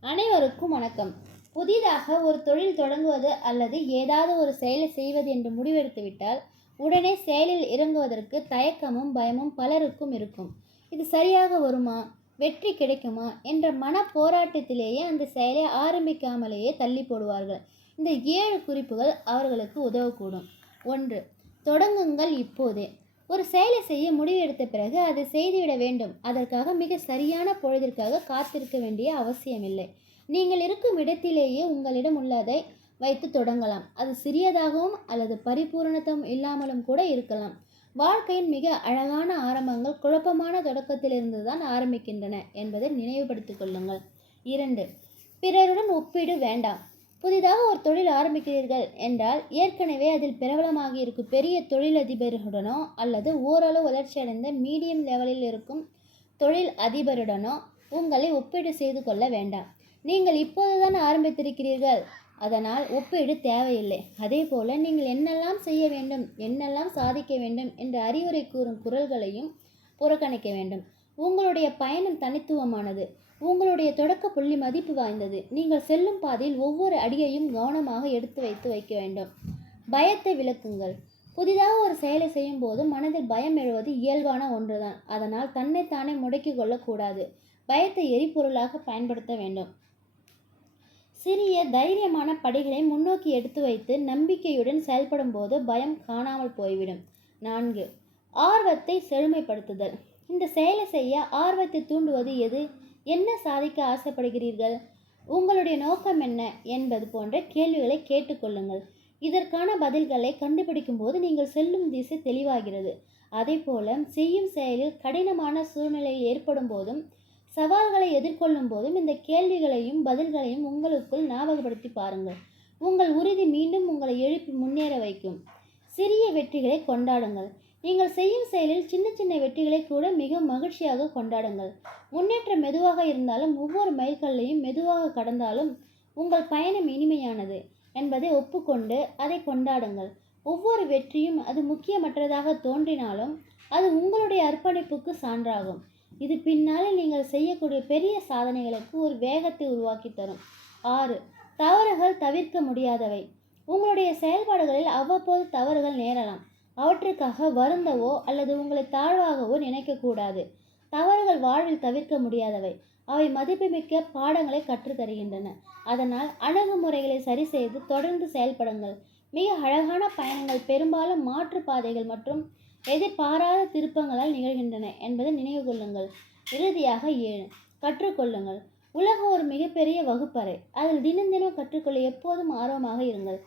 அனைவருக்கும் வணக்கம். புதிதாக ஒரு தொழில் தொடங்குவது அல்லது ஏதாவது ஒரு செயலை செய்வது என்று முடிவெடுத்துவிட்டால் உடனே செயலில் இறங்குவதற்கு தயக்கமும் பயமும் பலருக்கும் இருக்கும். இது சரியாக வருமா? வெற்றி கிடைக்குமா? என்ற மன போராட்டத்திலேயே அந்த செயலை ஆரம்பிக்காமலேயே தள்ளி போடுவார்கள். இந்த ஏழு குறிப்புகள் அவர்களுக்கு உதவக்கூடும். ஒன்று தொடங்குங்கள் இப்போதே. ஒரு செயலை செய்ய முடிவெடுத்த பிறகு அதை செய்துவிட வேண்டும். அதற்காக மிக சரியான பொழுதிற்காக காத்திருக்க வேண்டிய அவசியமில்லை. நீங்கள் இருக்கும் இடத்திலேயே உங்களிடம் உள்ளதை வைத்து தொடங்கலாம். அது சிறியதாகவும் அல்லது பரிபூரணத்துவம் இல்லாமலும் கூட இருக்கலாம். வாழ்க்கையின் மிக அழகான ஆரம்பங்கள் குழப்பமான தொடக்கத்திலிருந்து தான் ஆரம்பிக்கின்றன என்பதை நினைவுபடுத்திக் கொள்ளுங்கள். இரண்டு பிறருடன் ஒப்பீடு வேண்டாம். புதிதாக ஒரு தொழில் ஆரம்பிக்கிறீர்கள் என்றால் ஏற்கனவே அதில் பிரபலமாகி இருக்கும் பெரிய தொழிலதிபர்களுடனோ அல்லது ஓரளவு வளர்ச்சியடைந்த மீடியம் லெவலில் இருக்கும் தொழில் அதிபருடனோ உங்களை ஒப்பீடு செய்து கொள்ள வேண்டாம். நீங்கள் இப்போதுதான் ஆரம்பித்திருக்கிறீர்கள். அதனால் ஒப்பீடு தேவையில்லை. அதே போல் நீங்கள் என்னெல்லாம் செய்ய வேண்டும் என்னெல்லாம் சாதிக்க வேண்டும் என்ற அறிவுரை கூறும் குரல்களையும் புறக்கணிக்க வேண்டும். உங்களுடைய பயணம் தனித்துவமானது. உங்களுடைய தொடக்க புள்ளி மதிப்பு வாய்ந்தது. நீங்கள் செல்லும் பாதையில் ஒவ்வொரு அடியையும் கவனமாக எடுத்து வைத்து வைக்க வேண்டும். பயத்தை விளக்குங்கள். புதிதாக ஒரு செயலை செய்யும் போது மனதில் பயம் எழுவது இயல்பான ஒன்றுதான். அதனால் தன்னைத்தானே முடக்கிக் கொள்ளக்கூடாது. பயத்தை எரிபொருளாக பயன்படுத்த வேண்டும். சிறிய தைரியமான படிகளை முன்னோக்கி எடுத்து வைத்து நம்பிக்கையுடன் செயல்படும் போது பயம் காணாமல் போய்விடும். நான்கு. ஆர்வத்தை செழுமைப்படுத்துதல். இந்த செயலை செய்ய ஆர்வத்தை தூண்டுவது எது? என்ன சாதிக்க ஆசைப்படுகிறீர்கள்? உங்களுடைய நோக்கம் என்ன? என்பது போன்ற கேள்விகளை கேட்டுக்கொள்ளுங்கள் இதற்கான பதில்களை கண்டுபிடிக்கும் போது நீங்கள் செல்லும் திசை தெளிவாகிறது. அதே போல செய்யும் செயலில் கடினமான சூழ்நிலை ஏற்படும் போதும் சவால்களை எதிர்கொள்ளும் போதும் இந்த கேள்விகளையும் பதில்களையும் உங்களுக்குள் ஞாபகப்படுத்தி பாருங்கள். உங்கள் உறுதி மீண்டும் உங்களை எழுப்பி முன்னேற வைக்கும். சிறிய வெற்றிகளை கொண்டாடுங்கள். நீங்கள் செய்யும் செயலில் சின்ன சின்ன வெற்றிகளை கூட மிக மகிழ்ச்சியாக கொண்டாடுங்கள். முன்னேற்றம் மெதுவாக இருந்தாலும் ஒவ்வொரு மைல்கல்லையும் மெதுவாக கடந்தாலும் உங்கள் பயணம் இனிமையானது என்பதை ஒப்புக்கொண்டு அதை கொண்டாடுங்கள். ஒவ்வொரு வெற்றியும் அது முக்கியமற்றதாக தோன்றினாலும் அது உங்களுடைய அர்ப்பணிப்புக்கு சான்றாகும். இது பின்னாலே நீங்கள் செய்யக்கூடிய பெரிய சாதனைகளுக்கு ஒரு வேகத்தை உருவாக்கி தரும். ஆறு தவறுகள் தவிர்க்க முடியாதவை. உங்களுடைய செயல்பாடுகளில் அவ்வப்போது தவறுகள் நேரலாம். அவற்றுக்காக வருந்தவோ அல்லது உங்களை தாழ்வாகவோ நினைக்கக்கூடாது. தவறுகள் வாழ்வில் தவிர்க்க முடியாதவை. அவை மதிப்புமிக்க பாடங்களை கற்றுத்தருகின்றன. அதனால் அணுகுமுறைகளை சரி செய்து தொடர்ந்து செயல்படுங்கள். மிக அழகான பயணங்கள் பெரும்பாலும் மாற்றுப்பாதைகள் மற்றும் எதிர்பாராத திருப்பங்களால் நிகழ்கின்றன என்பதை நினைவு கொள்ளுங்கள். இறுதியாக ஏழு கற்றுக்கொள்ளுங்கள். உலகம் ஒரு மிகப்பெரிய வகுப்பறை. அதில் தினம் தினம் கற்றுக்கொள்ள எப்போதும் ஆர்வமாக இருங்கள்.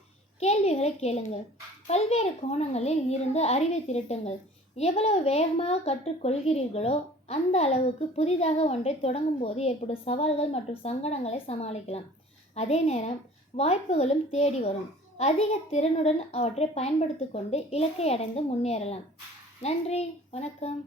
கேள்விகளை கேளுங்கள். பல்வேறு கோணங்களில் இருந்து அறிவை திரட்டுங்கள். எவ்வளவு வேகமாக கற்றுக்கொள்கிறீர்களோ அந்த அளவுக்கு புதிதாக ஒன்றை தொடங்கும் போது ஏற்படும் சவால்கள் மற்றும் சங்கடங்களை சமாளிக்கலாம். அதே நேரம் வாய்ப்புகளும் தேடி வரும். அதிக திறனுடன் அவற்றை பயன்படுத்தி கொண்டு இலக்கை அடைந்து முன்னேறலாம். நன்றி. வணக்கம்.